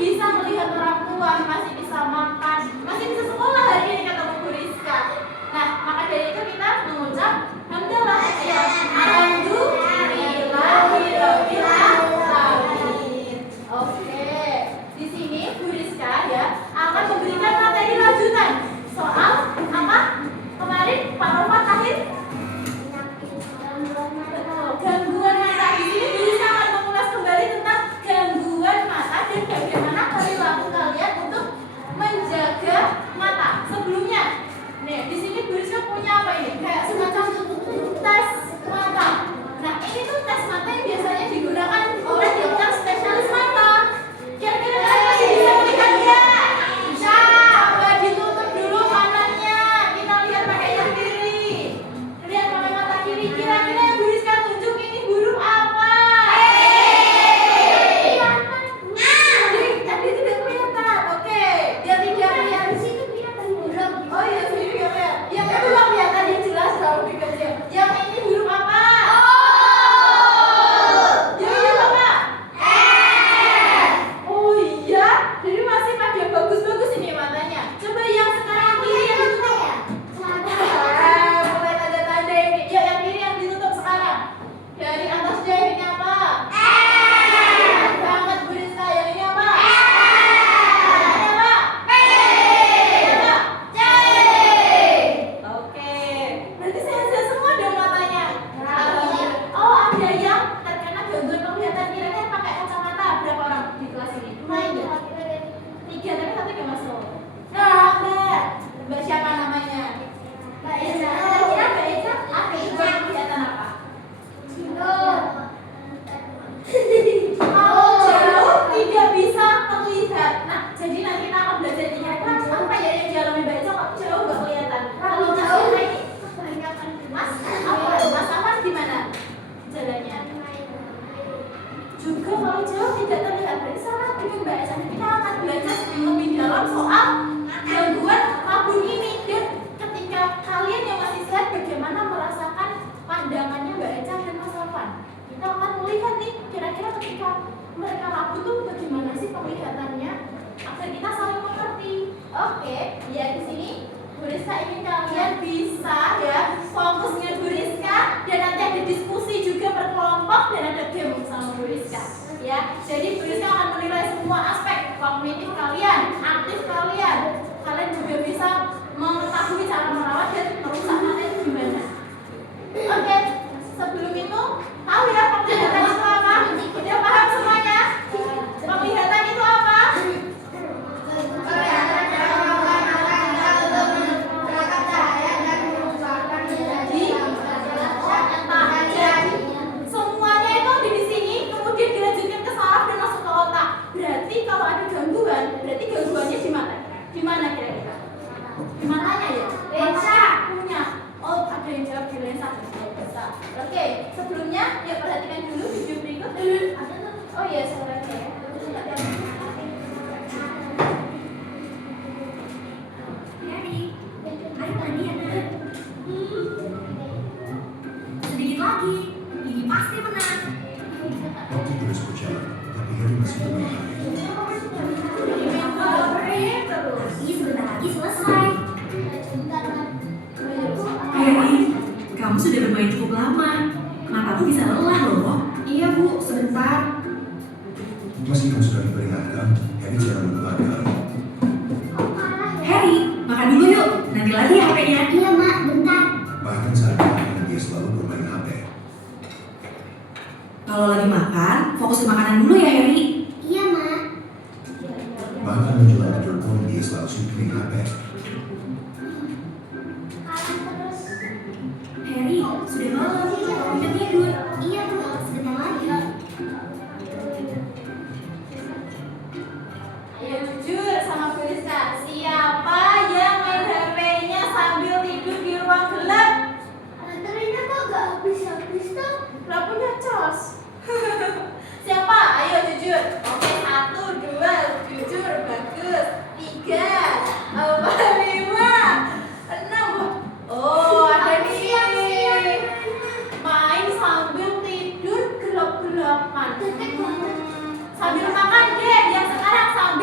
bisa melihat orang tua, masih bisa makan, masih bisa sekolah hari ini kata Bu Rizka. Nah, maka dari itu kita mengucap hamdalah ya. Alhamdulillahirabbil alamin. Oke. Di sini Bu Rizka ya akan memberikan materi lanjutan soal apa? Kemarin Pak Roman akhir gangguan mata. Di sini Bu Rizka akan mengulas kembali tentang gangguan mata dan bagaimana perilaku kalian untuk menjaga mata. Sebelumnya, nih di sini Bu Rizka punya apa ini? Kayak semacam tes mata. Nah, ini tuh tes mata yang biasanya digunakan oleh dokter spesialis mata. Kira-kira kalian masih bisa melihat nggak? Bisa. Coba ditutup dulu kanannya. Kita lihat pakai yang kiri. Lihat pakai mata kiri. Kira-kira yang Bu Rizka tunjuk ini huruf apa? Tadi tidak kelihatan. Oke. Dia tidak lihat. Oh iya, sini tidak lihat. Yang kedua kelihatan yang jelas kalau lebih kecil. Yang ini huruf apa? Oh iya, jadi masih pada bagus-bagus ini matanya. Coba yang sekarang kiri yang ditutup. Mulai tanda-tanda ini. Ya, yang kiri yang ditutup sekarang. Dari atas jauh ini apa? Banget Bu Rizka. Yang ini apa? Ini apa? Ini apa? Oke. Berarti sehat-sehat semua dong matanya. Oh, ada yang terkena gangguan penglihatan. Kira-kira pakai kacamata berapa orang di kelas ini? Tiga, tapi satu nggak masuk. Nah, Mbak siapa namanya? Mbak Eza. Kira-kira Mbak Eza apa gangguan penglihatan apa? Kalau jauh tidak bisa terlihat. Nah, jadi nanti kita akan belajar kira-kira apa ya yang dialami Mbak Eza kok jauh nggak kelihatan. Kalau jauh ini Mas Afan gimana jalannya? Juga kalau jauh tidak terlihat. Berarti sama dengan Mbak Eza. Kita akan belajar lebih dalam soal gangguan rabun ini dan ketika kalian yang masih sehat bagaimana merasakan pandangannya Mbak Eza dan Mas Afan. Kita akan melihat nih kira-kira ketika mereka rabun tuh bagaimana sih penglihatannya agar kita saling mengerti. Oke, ya di sini Bu Rizka ingin kalian bisa ya fokusnya Bu Rizka dan nanti ada diskusi juga berkelompok dan ada game sama Bu Rizka ya. Jadi Bu Rizka akan menilai semua aspek kognitif kalian, aktif kalian. Kalian juga bisa mengetahui cara merawat dan merusak mata itu gimana. Oke, sebelum itu tahu ya penglihatan itu apa? Udah paham semuanya? Penglihatan itu apa? Semuanya itu ada di sini, kemudian dilanjutkan ke saraf dan masuk ke otak. Berarti kalau ada gangguan, berarti gangguannya di mana? Di mana kira-kira? Di matanya ya? Lensa punya. Oh, ada yang jawab di lensa. Bisa. Oke, sebelumnya ya perhatikan dulu video berikut. Oh iya, suaranya ya. Sedikit lagi, ini pasti menang. Waktu terus berjalan, tapi Harry masih belum hari. Lagi sebentar lagi selesai. Harry, kamu sudah bermain cukup lama. Matamu bisa lelah loh. Iya Bu, sebentar. Meskipun sudah diperingatkan, Harry jangan mengeluarkan. Harry, makan dulu yuk. Nanti lagi ya HP-nya. Iya Mak, bentar. Bahkan saat makan, dia selalu bermain HP. Kalau lagi makan, fokus ke makanan dulu ya Harry. Iya Mak. Bahkan menjelang tidur pun, dia selalu sibuk main HP. Harry, sudah malam. Kita tidur. Iya Bu, sebentar lagi. Ayo jujur sama Bu Rizka. Siapa yang main HP-nya sambil tidur di ruang gelap? Baterainya kok gak habis-habis tuh? Gak punya charge. Siapa? Ayo jujur. Oke, 1, 2, jujur, bagus. 3, 4, 5, 6. Oh, ada nih. Main sambil tidur gelap-gelapan. Sambil makan deh. Yang sekarang sambil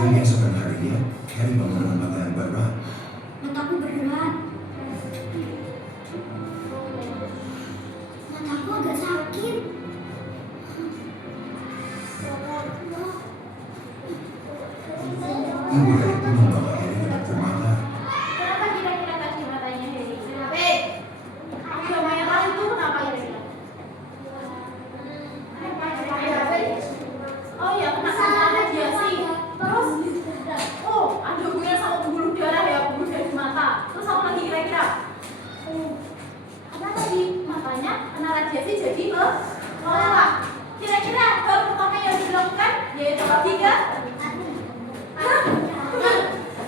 Dan keesokan harinya, Harry bangun dengan mata yang berat. Mataku berat. Mataku agak sakit. Ibu Harry pun membawa Harry ke dokter mata. Kenapa kira-kira tadi matanya Harry? Ada merah itu kenapa kira-kira? Oh ya, kena radiasi. Terus, oh ada hubungan sama pembuluh darah ya, pembuluh darah di mata. Terus apa lagi kira-kira? Karena tadi matanya kena radiasi jadi melola. Kira-kira hal pertama yang dilakukan yaitu lagi ke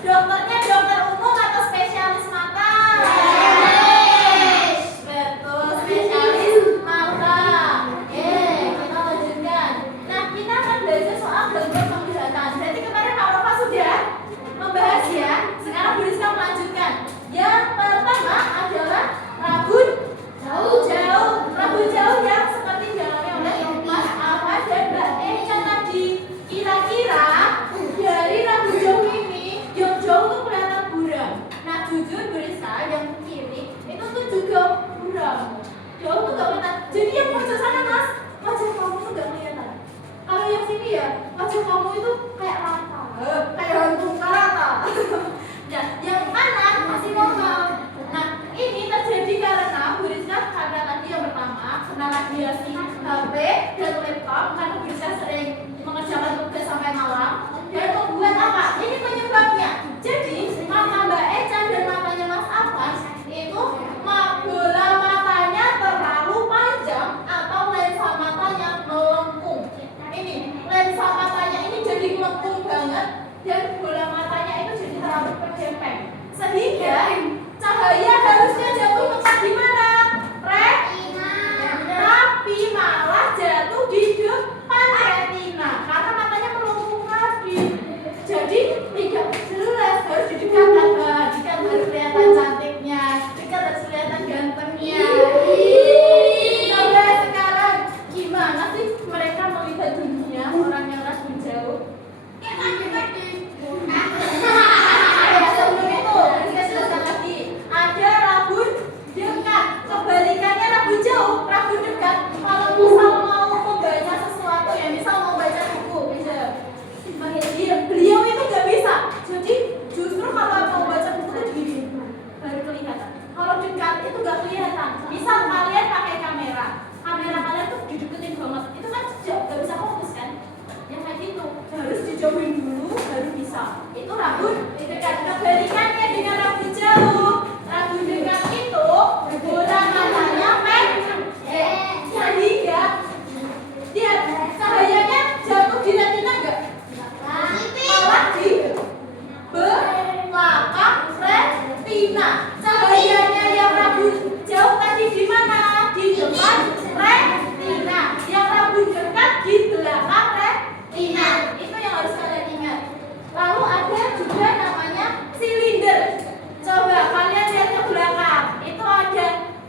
dokternya dokter umum atau spesialis mata? Betul, spesialis mata. Oke, kita lanjutkan. Nah, kita akan belajar soal gangguan penglihatan. Berarti kemarin Kak Rofa sudah membahas ya. Sekarang Bu Rizka melanjutkan. Yang pertama adalah rabun jauh. Rabun jauh yang seperti dialami oleh Mas Alfa dan Mbak Eca tadi. Kira-kira dari rabun jauh ini yang jauh tuh kelihatan buram. Nah, jujur Bu Rizka yang kiri itu tuh juga buram. Jauh tuh gak kelihatan. Jadi yang pojok sana Mas, wajah kamu tuh gak kelihatan. Kalau yang sini ya, wajah kamu itu kayak rata, kayak hantu rata. Nah, yang kanan masih normal. Nah, ini terjadi karena Bu Rizka karena tadi yang pertama kena radiasi HP dan laptop karena Bu Rizka sering mengerjakan tugas sampai malam dan membuat apa? Ini penyebabnya. Jadi mata Mbak Eca dan matanya Mas Afan itu bola matanya terlalu panjang atau lensa matanya melengkung. Ini lensa matanya ini jadi melengkung banget dan bola matanya itu jadi terlalu bergempeng sehingga cahaya harusnya jatuh tepat di mana? Tapi malah jatuh di depan retina karena matanya melengkung lagi. Jadi tidak jelas, harus didekatkan, jika baru kelihatan cantiknya, jika harus kelihatan gantengnya. Coba sekarang gimana sih mereka melihat dunia orang yang rabun jauh? Sebelum itu, saya jelaskan lagi. Ada rabun dekat, kebalikannya rabun jauh, rabun dekat. Kalau misal mau membaca sesuatu ya, misal mau baca buku, beliau itu nggak bisa. Jadi justru kalau mau baca buku itu gini, baru kelihatan. Kalau dekat itu nggak kelihatan. Misal kalian pakai kamera kalian tuh dideketin banget, itu kan jauh, nggak bisa fokus kan? Yang kayak gitu harus dijauhin dulu baru bisa. Itu rabun dekat. Kebalikannya dengan rabun jauh. Rabun dekat itu bola matanya pendek, sehingga dia cahayanya jatuh di retina nggak? Malah di belakang retina. Cahayanya yang rabun jauh tadi di mana? Di depan retina. Yang rabun dekat di belakang retina. Itu yang harus kalian ingat. Lalu ada juga namanya silinder. Coba kalian lihat ke belakang. Itu ada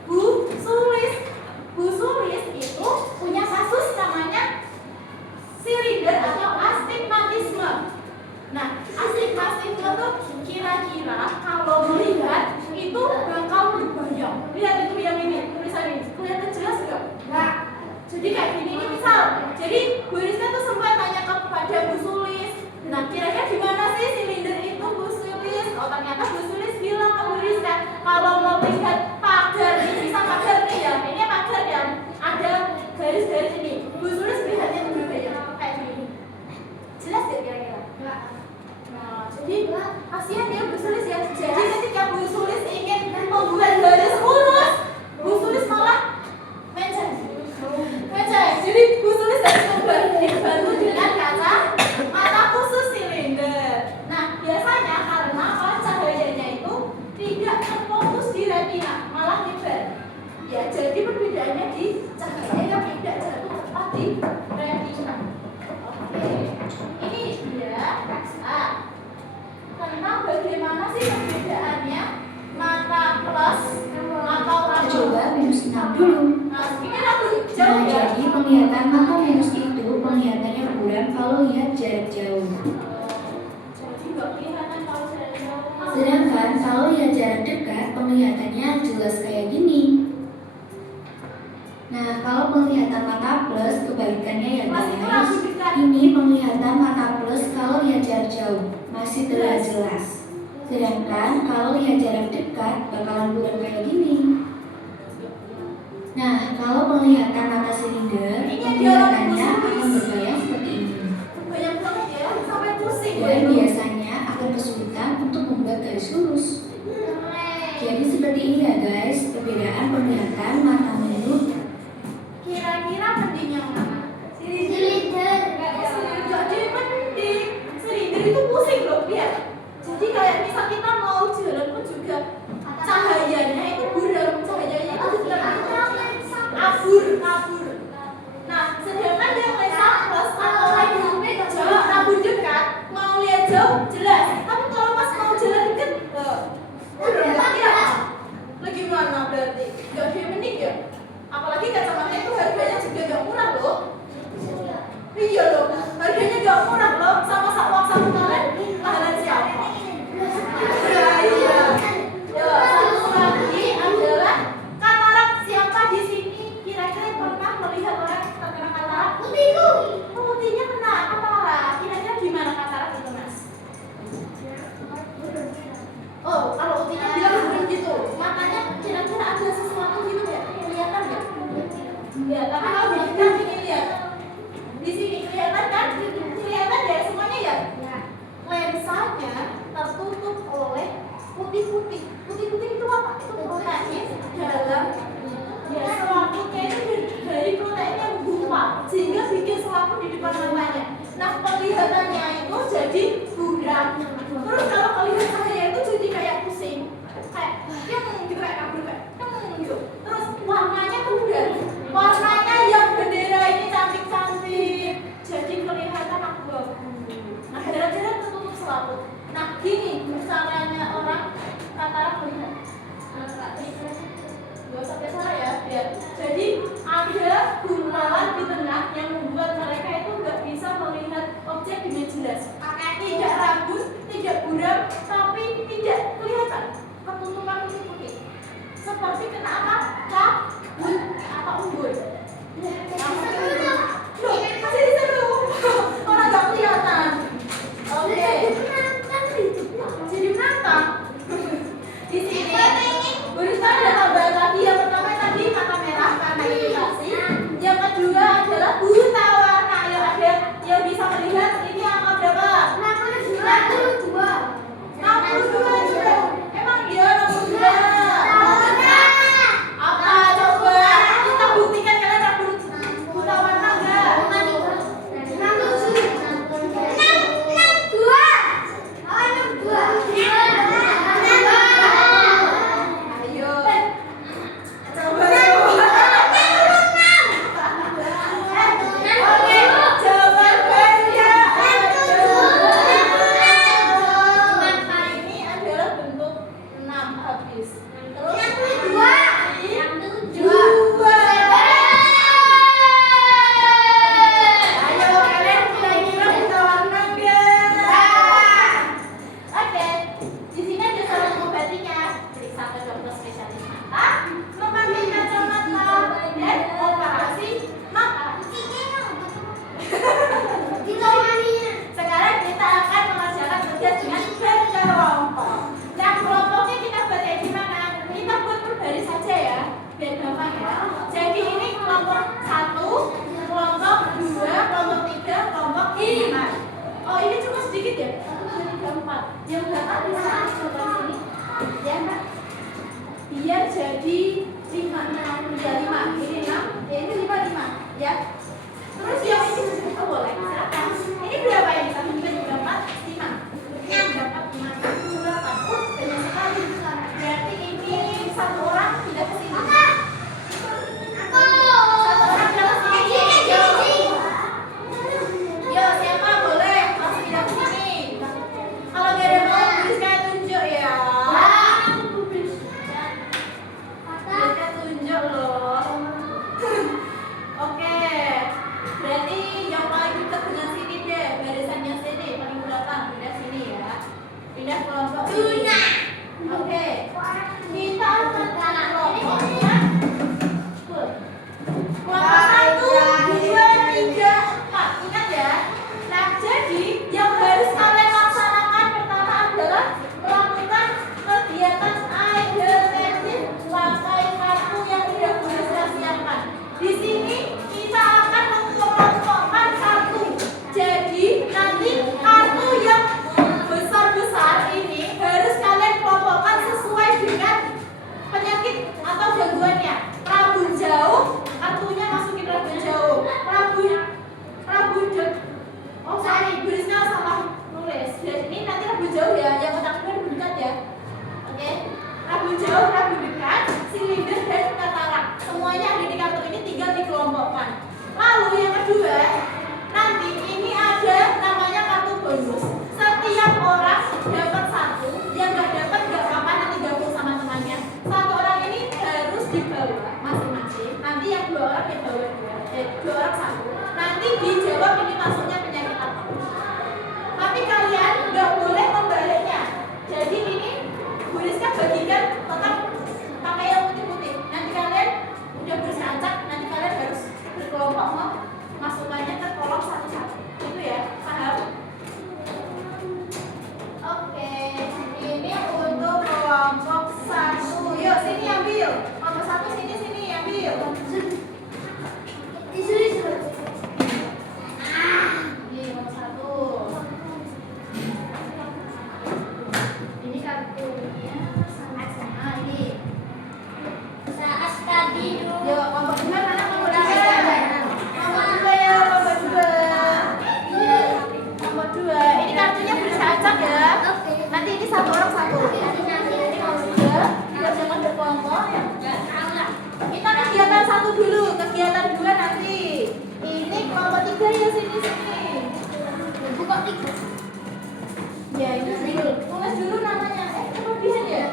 Bu Sulis. Bu Sulis itu punya kasus namanya silinder atau astigmatisme. Nah, astigmatisme tuh kira-kira kalau melihat itu bakal berbayang. Lihat itu yang ini, tulisan ini. Kelihatan jelas nggak? Nggak. Jadi kayak gini ini misal. Jadi Bu Rizka tuh sempat tanya kepada Bu Sulis. Nah, kira-kira gimana sih silinder itu Bu Sulis? Oh, ternyata Bu Sulis bilang ke Bu Rizka kalau mau lihat pagar ini, bisa pagar nih ya. Ini pagar yang ada garis-garis ini. Bu Sulis melihatnya berbeda kayak gini. Jelas ya kira-kira? Enggak. Nah, jadi kasihan dia Bu Sulis ya. Jadi ketika Bu Sulis ingin membuat garis lurus, Bu Sulis malah mencet. Jadi Bu Sulis harus dibantu dengan kaca mata khusus silinder. Nah, biasanya karena cahayanya itu tidak terfokus di retina, malah nyebar. Ya, jadi perbedaannya di cahaya yang tidak jatuh tepat di retina. Oke, ini dia kaca. Tentang bagaimana sih perbedaannya mata plus atau rabun. Coba minus 6 dulu. Nah, ini rabun jauh Nah, ya. jadi penglihatan mata minus itu penglihatannya buram kalau lihat jarak jauh. ini penglihatan mata plus kalau lihat jarak jauh, masih terlihat jelas. Sedangkan kalau lihat jarak dekat, bakalan buram kayak gini. Nah, kalau penglihatan mata silinder, penglihatannya akan bergaya seperti ini. Banyak banget ya, sampai pusing. Dan biasanya akan kesulitan untuk membuat garis lurus. Jadi seperti ini ya guys, perbedaan penglihatan mata menurut. Kira-kira mending yang mana? Silinder. Jadi mending silinder itu pusing loh lihat. Jadi kayak misal kita mau jalan pun juga cahayanya itu buram, cahayanya itu juga kabur. Nah, sedangkan yang lensa plus atau kabur dekat mau lihat jauh jelas. Tapi kalau pas mau jalan deket, udah nggak kelihatan. Lagi mana berarti? Gak mending ya? Apalagi kacamata itu harganya juga gak murah loh. Iya loh, harganya gak murah loh. Sama uang satu kalian, mahalan siapa? Iya. Ya, satu lagi adalah katarak. Siapa di sini kira-kira pernah melihat orang terkena katarak? Putihnya kena katarak. Kira-kira gimana katarak itu, Mas? Oh, kalau Utinya bilang begitu, matanya kira-kira ada sesuatu gitu ya? Kelihatan nggak? Ya, tapi kalau kita ingin lihat di sini kelihatan kan? Kelihatan ya semuanya ya? Lensanya tertutup oleh putih-putih. Putih-putih itu apa? Itu protein dalam ya selaputnya itu dari protein yang gumpal sehingga bikin selaput di depan matanya. Nah, penglihatannya itu jadi buram. Terus kalau melihat cahaya itu jadi kayak pusing, kayak gitu, kayak kabur, kayak gitu. Terus warnanya tuh udah warnanya yang bendera ini cantik-cantik, jadi kelihatan abu-abu. Nah, gara-gara tertutup selaput. Nah, gini caranya orang katarak melihat. Gak sampai salah ya, lihat. Jadi ada gumpalan di tengah yang membuat mereka itu nggak bisa melihat objek dengan jelas. Tidak rambut, tidak buram, tapi tidak kelihatan ketutupan putih-putih. Seperti kena apa? Kabut atau embun. Loh, masih seru. Orang nggak kelihatan. Oke. Jadi menantang. Di sini berita ada tambahan lagi. Yang pertama tadi mata merah karena iritasi. Yang kedua adalah buta warna. Ayo ada yang bisa melihat ini angka berapa? 62 juga. Emang dia 62. Apa coba? Kita buktikan kalian rambut buta warna enggak? Ayo. Coba. Oke, jawabannya ini adalah bentuk 6 habis. Terus dua. Ayo kalian kira-kira bisa warna enggak? Oke, di sini ada salah pengobatinya. Periksa ke dokter spesialis mata, memakai kacamata, dan operasi mata. Sekarang kita akan mengerjakan tugas dengan berkelompok. Nah, kelompoknya kita buat kayak gimana? Kita buat per baris saja ya, biar gampang ya. Jadi ini kelompok 1, kelompok 2, kelompok 3, kelompok 5. Oh, ini cuma sedikit ya? 1, 2, 3, 4. Yang berapa bisa coba sini? Ya, Mbak. Biar jadi 5, 6, ya 5. Ini 6, ya ini 5, 5. Ya. Terus yang ini oh, boleh, silakan. Ini berapa yang bisa mungkin berapa? 5. Berapa? 5. Berapa? Banyak sekali. Berarti ini satu orang pindah ke sini. Satu orang pindah ke sini. Yo, siapa boleh langsung pindah ke sini. Kalau gak ada mau tuliskan tunjuk ya. Tuliskan tunjuk loh. Oke. Ya ini dulu, tulis dulu namanya. Kelebihan ya?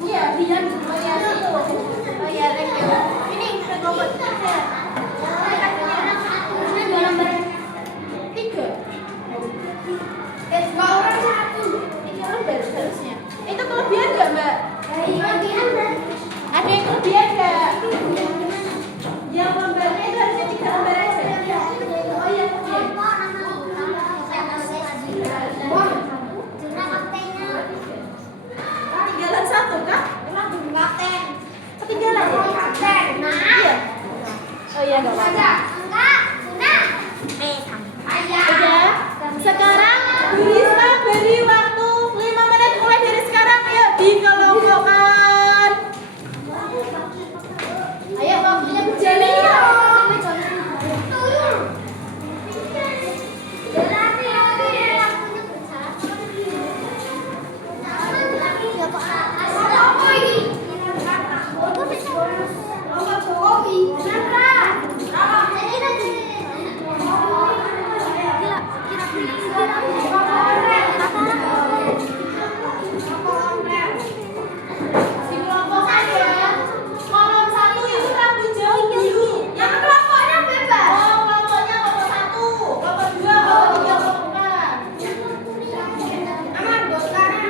Iya, biar oh ya itu. Oh ya, thank you. Ini robot ya. Ini dua lembar 3. Orang 1. 3 lembar seharusnya. Itu kelebihan nggak, Mbak? Kelebihan, Mbak. Ada yang kelebihan nggak? Yang lembarnya itu harusnya 3 lembar aja. Oh iya, ketinggalan 1 kah? Ketinggalan ya? Iya. Oh iya, nggak apa-apa. Udah. Sekarang bisa beri waktu 5 menit mulai dari sekarang. Yuk dikelompokkan. Ayo waktunya berjalan. Dikelompokkan ya. Kolom 1 itu rambut jauh dulu. Yang kelompoknya bebas. Oh, kelompoknya kelompok 1, kelompok 2, kelompok 3, kelompok 4. Aman, bos. Sekarang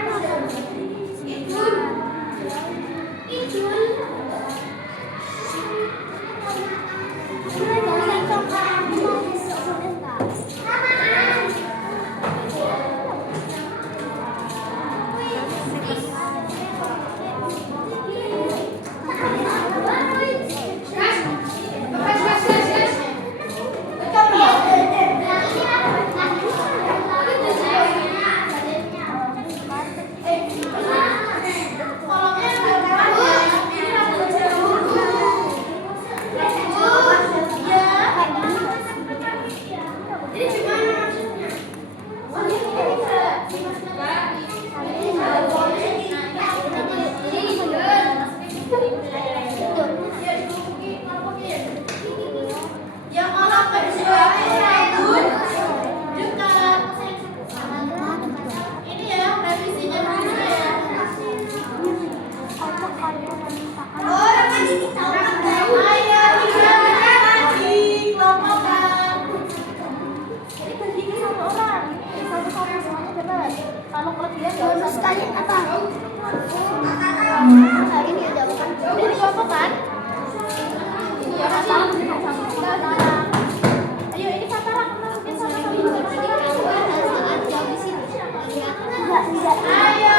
kolomnya depan ya. Ini rambut jauh. Ya. Ini gimana maksudnya? Oh, ini bisa. Yang kolom kedua rambut dekat. Ini ya revisinya dulu ya. Ayo 3 menit lagi kelompokkan. Ini bagi ke 1 orang. 1 semuanya bebas. Kalau kelebihan nggak usah sekali apa? Ini aja bukan. Ini kelompokkan. Ini ya Fatah. Ayo ini Fatah. Masukin sama-sama. Ayo.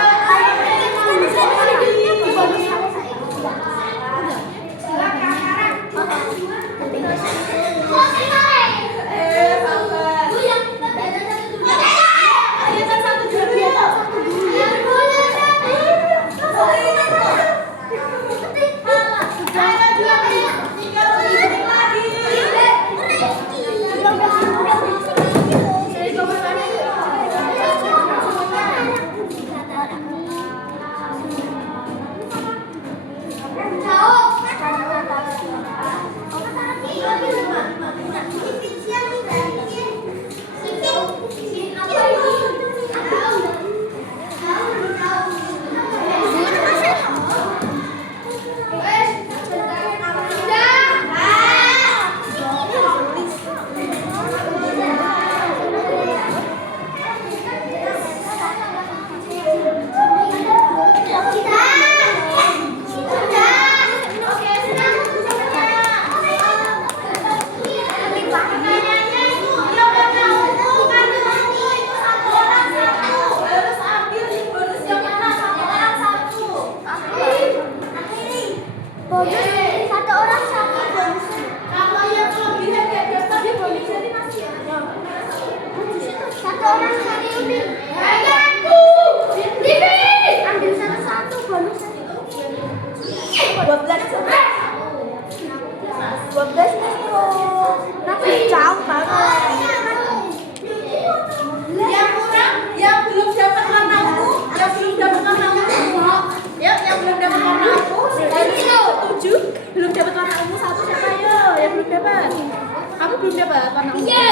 Kamu belum dapat warna ungu? Iya.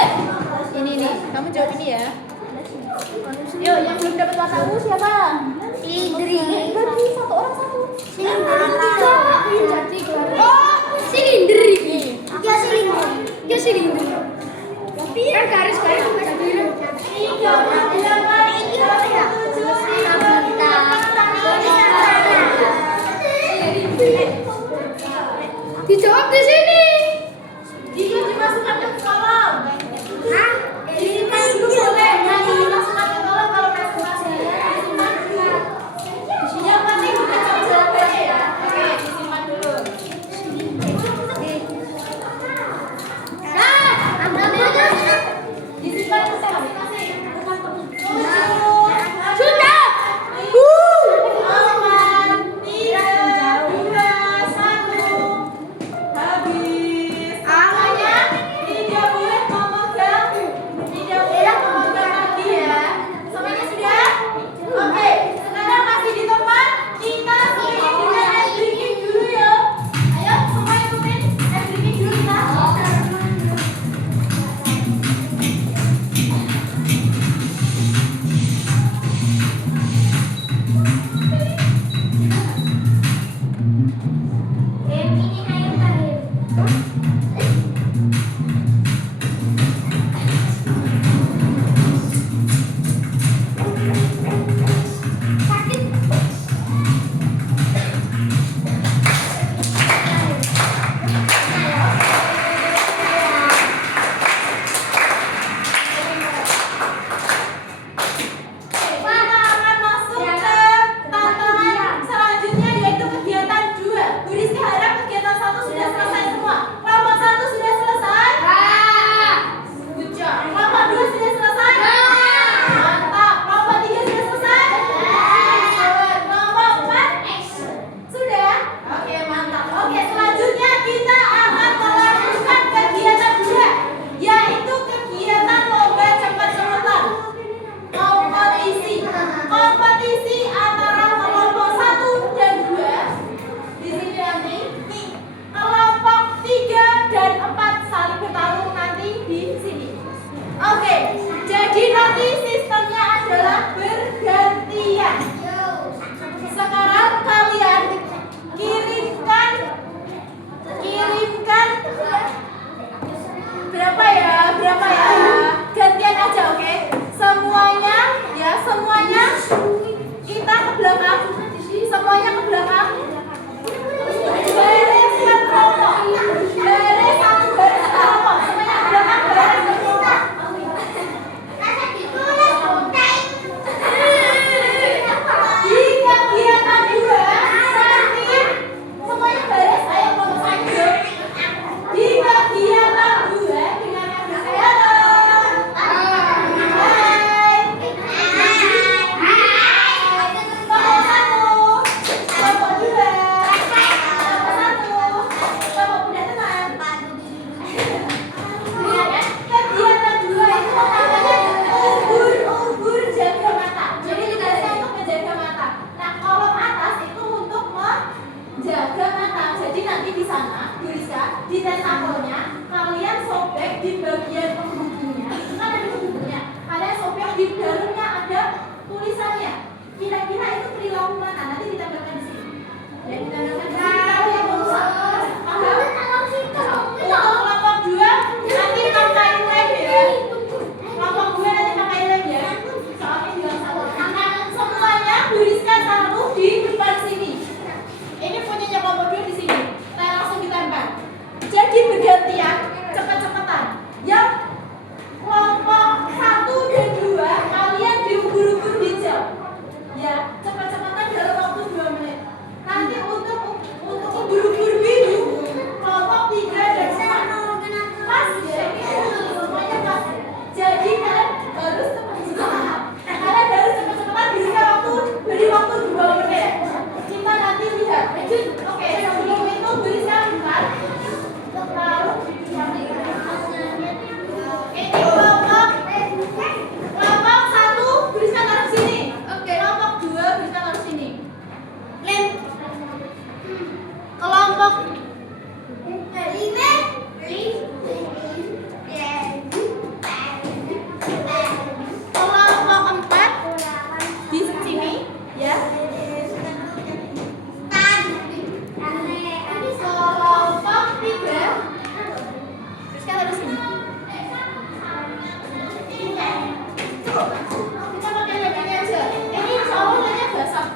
Ini nih, kamu jawab ini ya. dapat mata ungu siapa? Silindri. Ganti satu orang satu. Silindri. Ya silindri. Ya silindri. Kan garis-garis Tiga, delapan, tujuh, dijawab di sini. Dia dimasukkan ke kolom. Hah? Disimpan dulu boleh. Nanti dimasukkan ke kolom kalau masing-masing. Disimpan dulu. Yang penting bukan jawabannya ya. Oke, disimpan dulu. Disimpan masing-masing. Sudah. 4, 3, 2, 1. Habis. Kita pakai lem ini aja. Ini soalnya basah.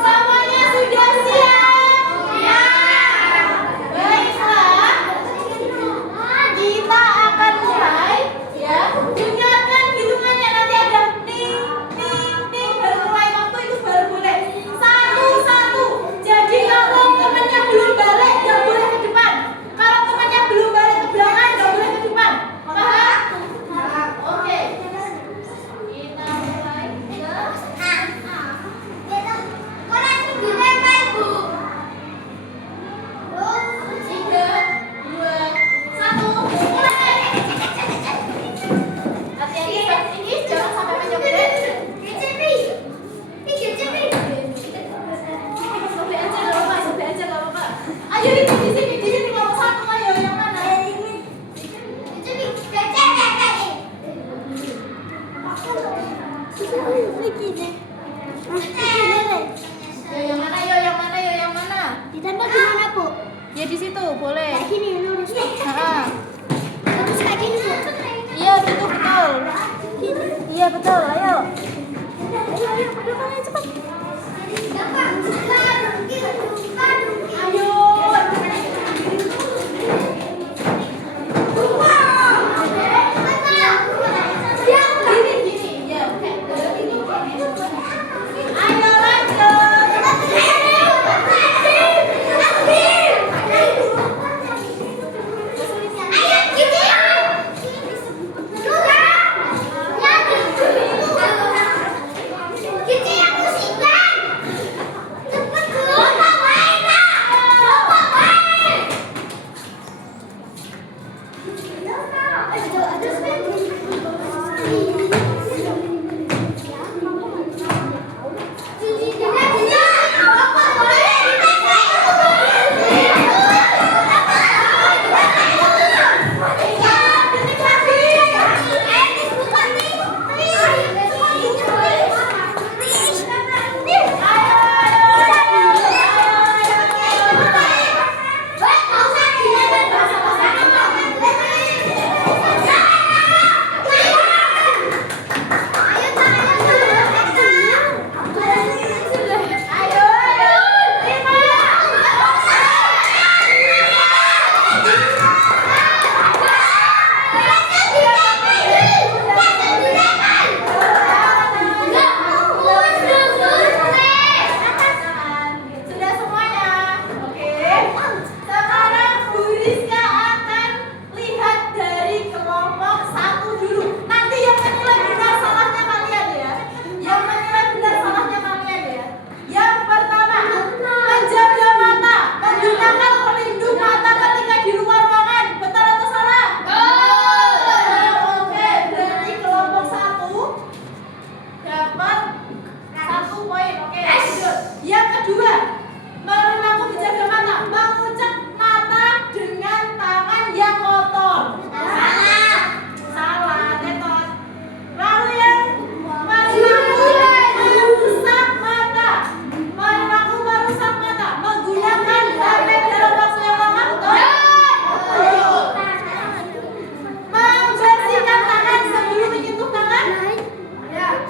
Semuanya sudah siap? Ya. Baiklah. Kita akan mulai ya. Dengarkan hitungannya, nanti ada ting ting ting, baru mulai waktu itu baru boleh. Satu-satu. Jadi kalau temannya belum balik nggak boleh ke depan. Kalau temannya belum balik ke belakang nggak boleh ke depan. Paham? Oke. Kita mulai. Tiga, dua, satu, mulai. Hati-hati, ini jangan sampai menyobek. Sobek aja nggak apa-apa. Ayo di sini kalau satu, ayo yang mana? Yang mana? Ditambah gimana, Bu? Ya di situ boleh. Kayak gini lurus. Nah, Terus kayak gini, Bu. iya gitu betul. Iya betul, ayo. Ayo, berdepan cepat. Ayo. Gini, ya. Ayo lanjut. Sudah semuanya? Oke. Sekarang Bu Rizka akan lihat dari kelompok satu dulu. Nanti yang menilai benar salahnya kalian ya. Yang menilai benar salahnya kalian ya. Yang pertama, menjaga mata, menggunakan pelindung mata ketika di luar ruangan. Betul atau salah? Oke, berarti kelompok satu dapat 1 poin. Oke, lanjut. Yang kedua, perilaku menjaga mata, mengucap mata dengan tangan yang kotor. Salah, tetot. Lalu yang perilaku merusak mata, menggunakan HP dalam waktu yang lama. Betul. Membersihkan tangan sebelum menyentuh tangan.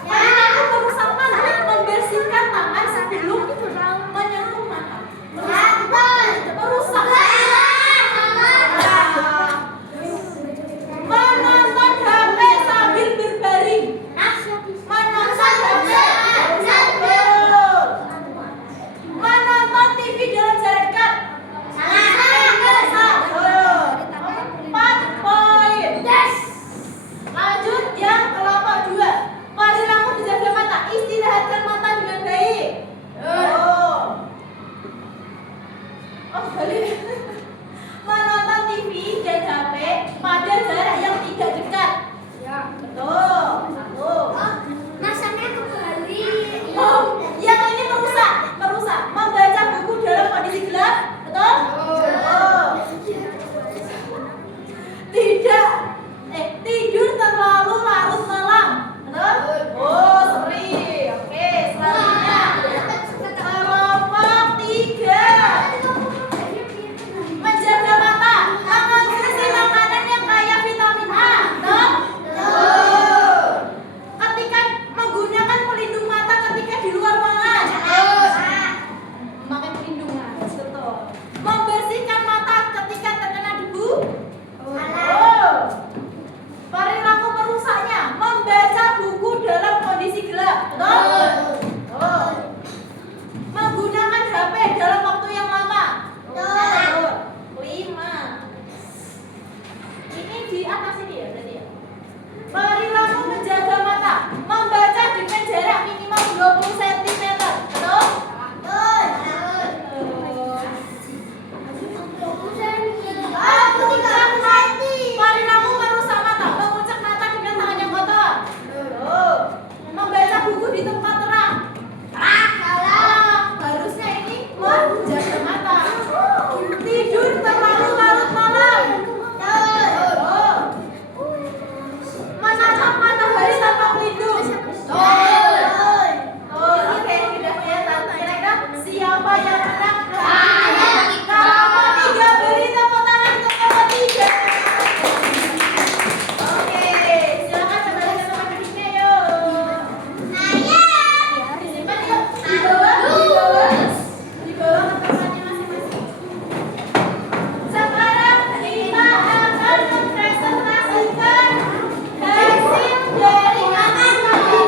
Perilaku merusak mata, membersihkan tangan sebelum menyentuh mata. Merusak. Menonton HP sambil berbaring. Menonton HP. Betul. Menonton TV dalam jarak dekat. Salah. 4 poin. Lanjut yang kelompok 2. Perilaku menjaga mata, istirahatkan mata dengan baik. Balik. Menonton TV dan HP pada jarak yang tidak dekat. Betul. 1. Masanya kembali. Yang ini merusak. Membaca buku dalam kondisi yang menang? Kelompok 3, beri tepuk tangan untuk kelompok 3. Oke, silakan kembali ke tempat duduknya yuk. Disimpan yuk. Di bawah ke tempatnya masing-masing. Sekarang kita akan mempresentasikan hasil dari anak tadi.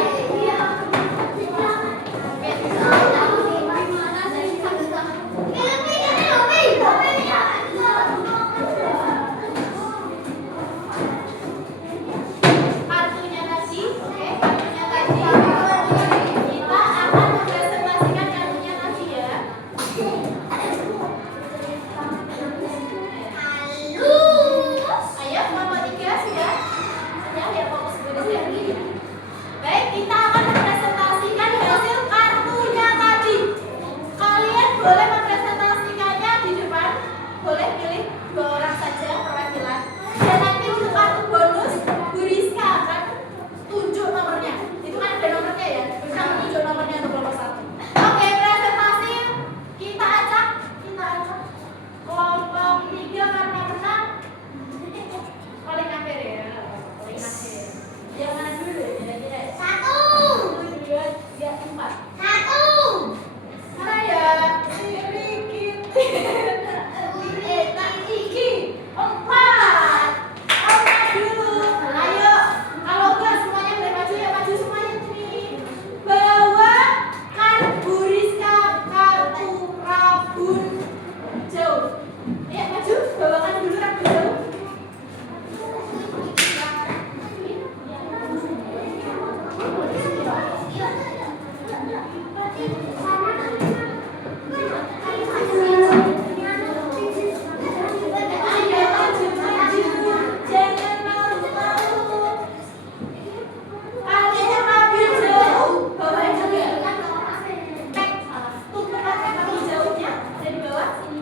Kartunya tadi, oke, kartunya tadi. Kita akan mempresentasikan kartunya tadi ya. Ayo, kelompok 3 sudah? Sudah ya, fokus dulu ya. Baik, kita akan mempresentasikan hasil kartunya tadi. Kalian boleh mempresentasikannya di depan. Boleh pilih 2 orang saja perwakilan. Dan nanti untuk kartu bonus, Bu Rizka akan tunjuk nomornya. Itu kan ada nomornya ya. Bisa menunjuk nomornya untuk kelompok 1. Oke, presentasi kita acak. Kelompok 3 karena menang. Paling akhir ya. Paling akhir. Yang mana dulu ya? Kira-kira 1, 2, 3, 4. Mana ya? Sedikit. Iki 4. Oke dulu. Ayo. Kalau enggak semuanya boleh maju ya, maju semuanya nih. Bawakan Bu Rizka kartu rabun jauh. Ayo maju, bawakan dulu rabun jauh. Ayo maju, jangan malu-malu. Kalian rabun jauh, bawain juga. Tumpukan rabun jauhnya ada di bawah sini.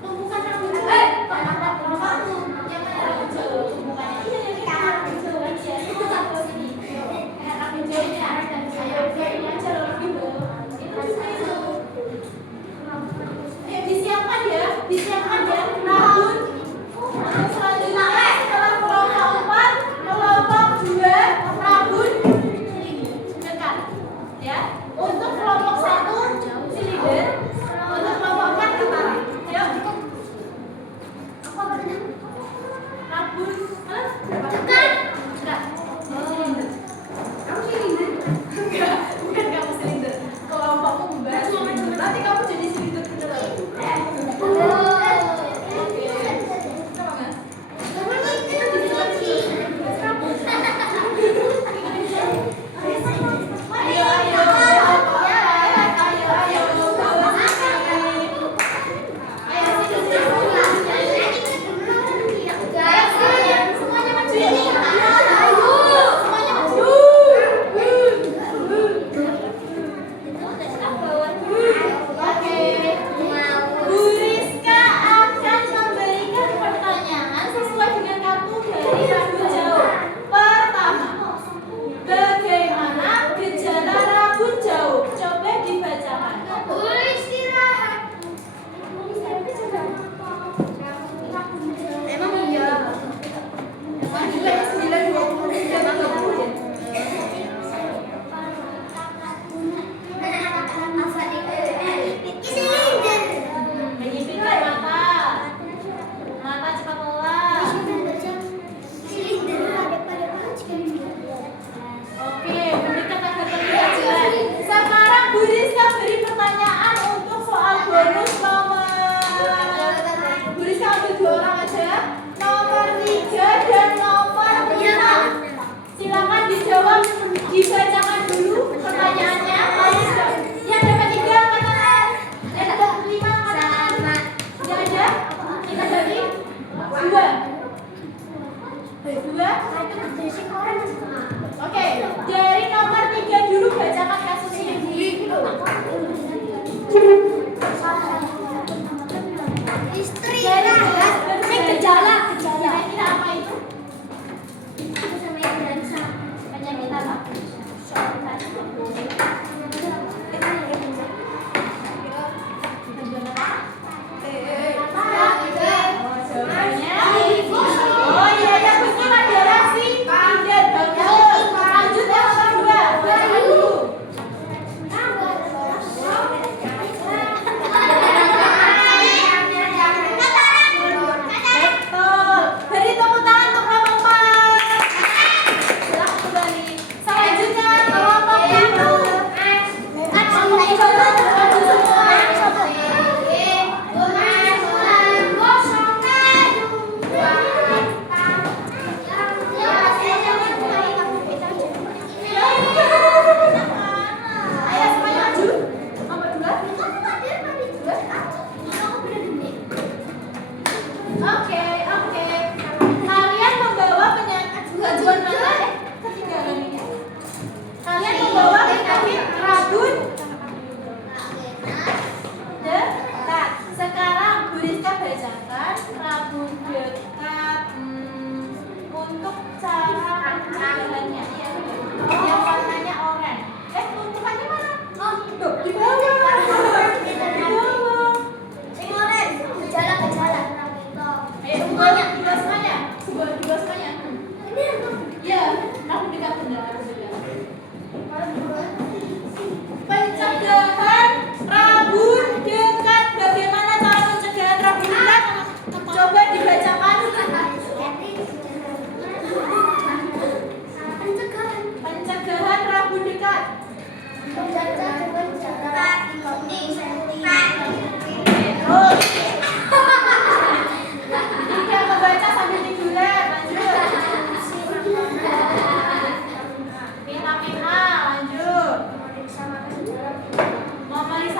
Tumpukan rabun jauh. Yang mana rabun jauh? Tumpukannya. Iya, yang ini rabun jauh aja. Tumpukan ke sini. Rabun jauhnya. Ayo, ini aja lebih bawah. Itu itu. Disiapkan ya, rabun. Selanjutnya setelah kelompok 4, kelompok 2, rabun dekat. Ya, untuk kelompok 1 silinder, untuk kelompok 4 kepala. Yuk. Rabun, dekat. Silinder. Kamu silinder? Enggak, bukan kamu silinder. Kelompokmu membahas silinder. Nanti kamu jadi silinder beneran. Dibacakan dulu pertanyaannya. Yang dapat 3 angkat tangan. Yang dapat 5 angkat tangan. Yang ada? Kita bagi 2. Oke, dari nomor 3 dulu bacakan kasusnya. Istri Gejala. Kira-kira apa itu? sama yang beransang. Penyakit apa?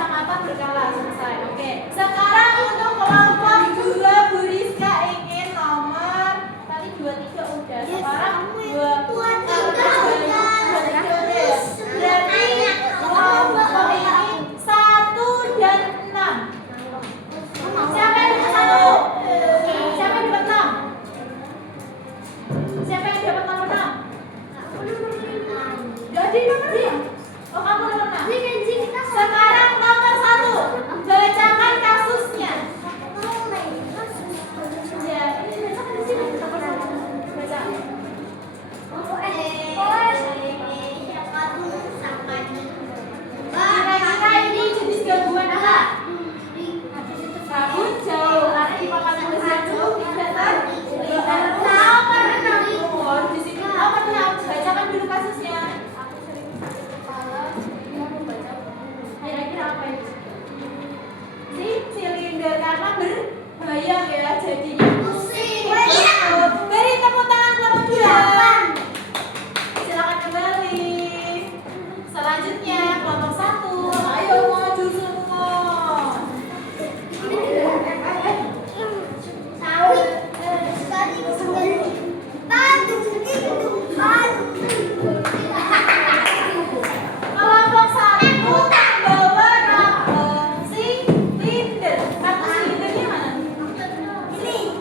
kacamata berkala. Selesai. Oke. Sekarang untuk kelompok 2 Bu Rizka ingin nomor tadi 23 udah. Sekarang 23 udah. Berarti kelompok ini 1 dan 6. Siapa yang dapat 1? Siapa yang dapat 6? Siapa yang dapat nomor 6? Jadi nomor dia. Oh, kamu nomor 6. Sekarang nomor 1. Bacakan kasusnya. Ya, ini bacakan di sini. Baca. Kira-kira ini jenis gangguan apa? Kamu jauh, karena di papan tulisnya jauh tidak tahu. Nomor 6. Oh, di sini nomor 6. Bacakan dulu kasusnya. Kira-kira apa itu? Si silinder karena berbayang ya, jadinya pusing. Beri tepuk tangan kelompok 2. Silakan kembali. Selanjutnya kelompok 1. Ayo maju semua. Kelompok 1 bawa kartu silinder. Kartu silindernya mana? Ini.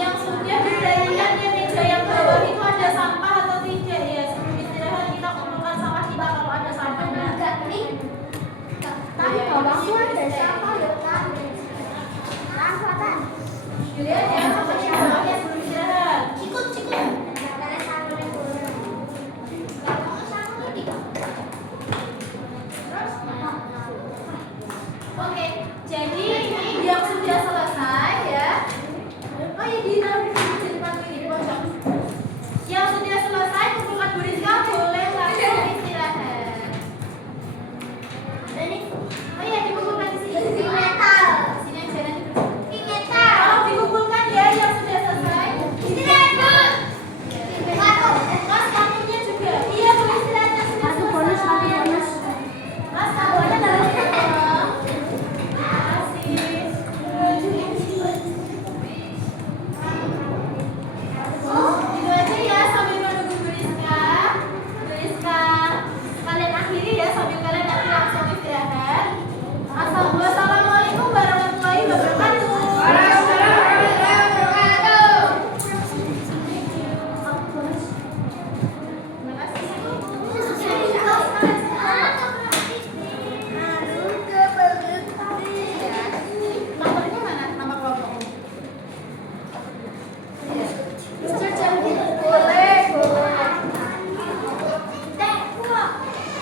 Yang sudah diperhatikan di meja yang bawah itu ada sampah atau tidak ya?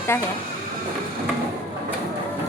nikah ya.